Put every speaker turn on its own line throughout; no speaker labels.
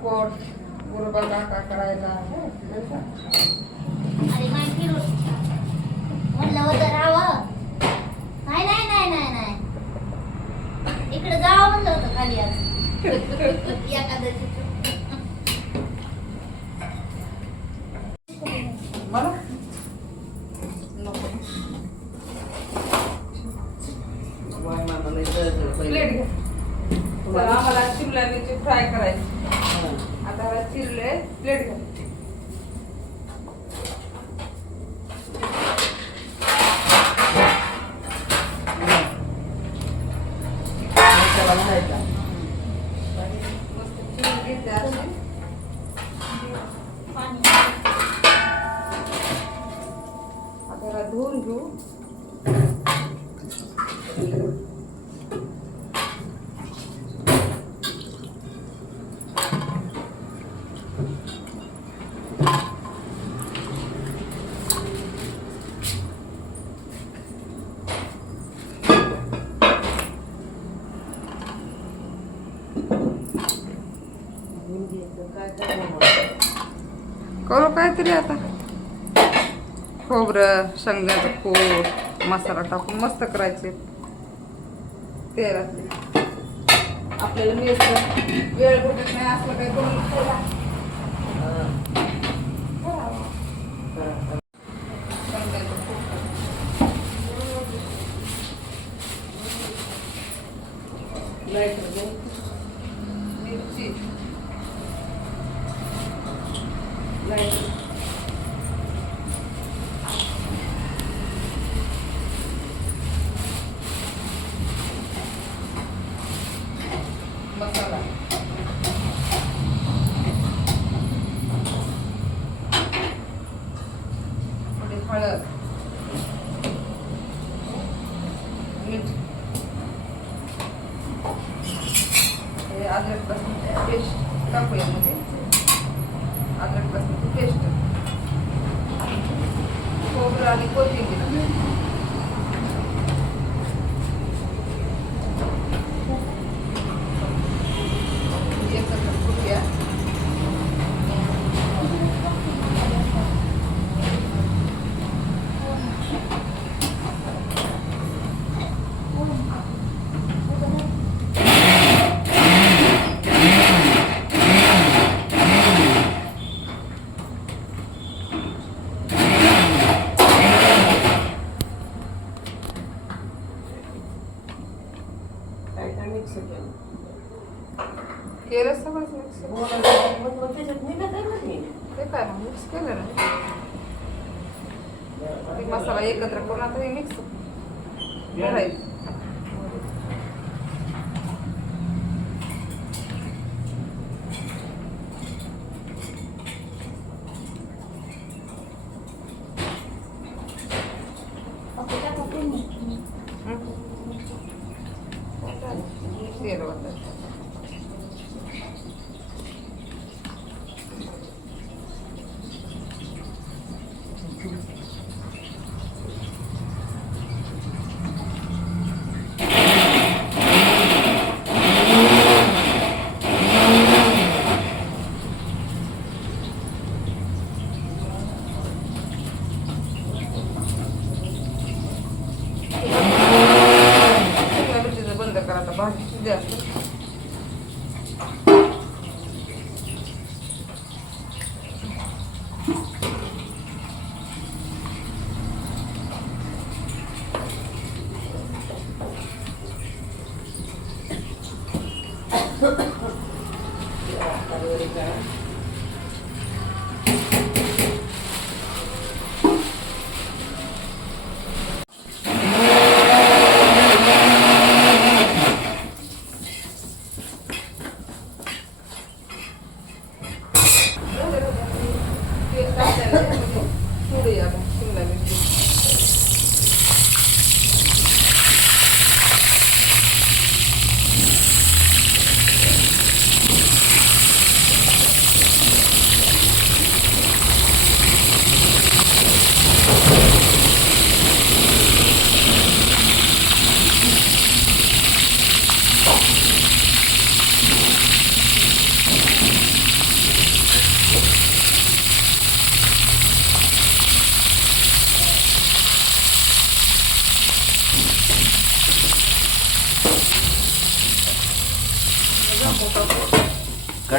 अक्कलकोट गुरुबाबा का करायला
अरे माय फिरून म्हणलं होतं राहावं. नाही नाही नाही नाही नाही. इकडे जावं म्हणलं होतं खाली आज. एकादशीचं
मला? नको. प्लेट घ्या तर आम्हाला शिमला मिरची फ्राय करायची. आकारात चिरले प्लेट घ्या मस्त घेते आता धुवून घेऊ. करू काहीतरी आता. खोबरं शेंगदाण्याचं कूट मसाला टाकून मस्त करायचे. तेलातले आपल्याला मेस वेळ भेटत नाही असलं काही करून अद्रक लसूण पेस्ट टाकू यामध्ये अद्रक लसूणची पेस्ट खोबरं आणि कोथिंबीर केलं सगळंच मिक्स ते काय मग मिक्स केलं ना ते मसाला एकत्र करून आता हे मिक्स करायचं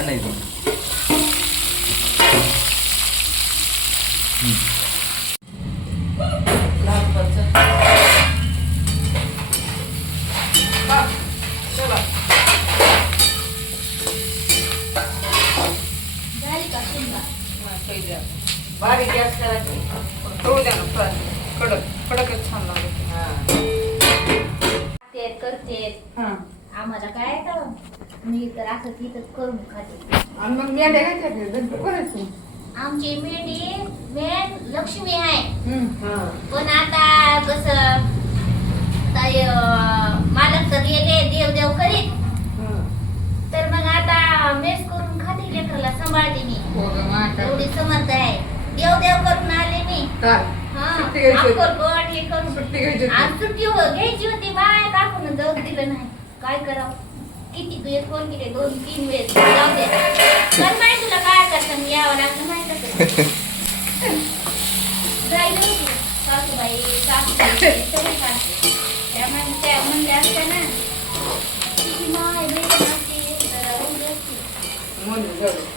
नाही.
हा,
का
हा, पहिले आपण.
बारीक गॅस करायची
द्या ना कडक कडकच छान लागते
हा
ते करते
हा
आम्हाला काय तर मी तर असं तिथंच करून खाते.
आणि मग मेंढ्या काय खाते गणपती करायचं
आमची मेंढी मेन लक्ष्मी आहे.
हा.
पण आता कसं ताई, अं, मालक तर गेले देव देव करीत तर मग आता मेस करून खाते लेकराला सांभाळते मी
हो.
एवढी समर्थ आहे. देव देव करून आले मी? हा
सुट्टी घ्यायची होती.
अक्कलकोट हे करून.
सुट्टी घ्यायची होती.
आज सुट्टी हो- घ्यायची होती. बाय काकून जाऊ दिलं नाही. काय करावं? किती वेळेस फोन केले दोन तीन वेळेस. जाऊ दे. तर माहिती तुला काय करतं? मी यावं लागलं माहीत जायला होती सासूबाई सासूबाई सगळे सासू. त्यामुळे त्या म्हणल्या असत्या ना किती माय बहीण असते जरा उभी असते. आल्या म्हणलं.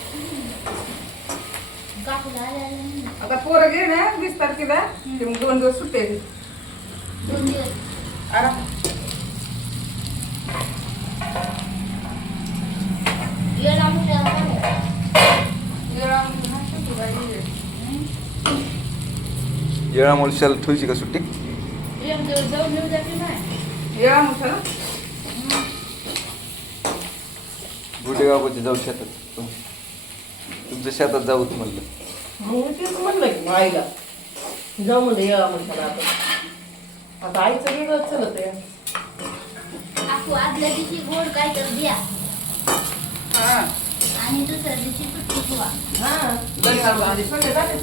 आता पोरं घे ना वीस तारखेला. ते मग दोन दिवस सुट्टे.
दोन दिवस.
आराम
येळा मुलं काय
येळा म्हणजे हा सुट्टी बाई.
येळामुळे शाला ठेवायची का सुट्टी
एक दिवस जाऊन येऊ जाते नाही
येळा म्हणतो ना
गुडे गावाची जाऊ शेतात. तुमच्या शेतात जाऊ म्हणलं.
तेच म्हणलं की आईला जाऊ म्हणलं या म्हणताना आपण आता आईचं वेगळंच चलत आहे.
आदल्या दिवशी गोड काय तर द्या.
हा.
आणि दुसऱ्या दिवशी सुट्टी ठेवा.
हा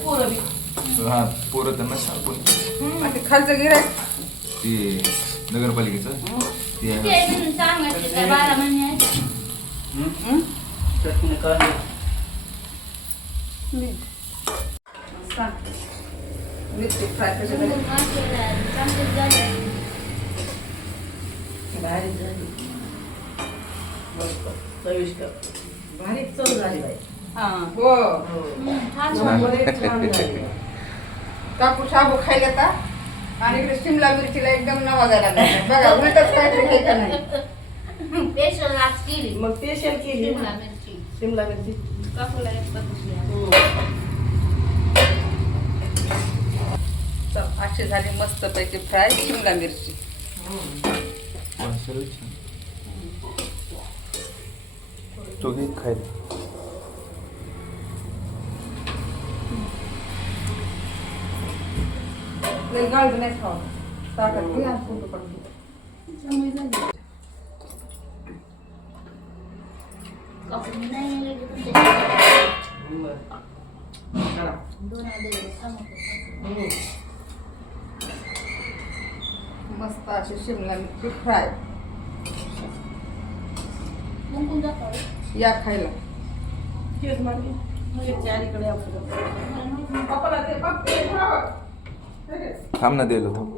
पोरं बी.
हा पोरं त्यांना सांगून
आणि खालचं गिराय
ते नगरपालिकेचं? ते
ते
आहे.
सांग. मिरची फ्राय कशी झाली?
चविष्ट. चव झाली बाई.
हा. हो.
हो
छान झाले.
काकू शाबू खायला का आणि इकडे शिमला मिरचीला एकदम नवाजायला लागला बघा उलटच काहीतरी आहे का नाही.
स्पेशल आज केली.
मग स्पेशल केली.
शिमला
ना
मिरची.
शिमला मिरची.
काकूला एक
अशी झाली मस्त पैकी फ्राय शिमला मिरची.
तो खायला
लई गाळून नाही खावा ताकद घे आणि फोटो काढून घे.
चांगली झाली. काकूने नाही.
करा.
दोन.
मस्त अशी शिमला मिरची फ्राय
मग कोण?
या खायला
तेच मागे चारीकडे आपलं
पप्पाला ते. हे घे.
थांब ना दिलो थांब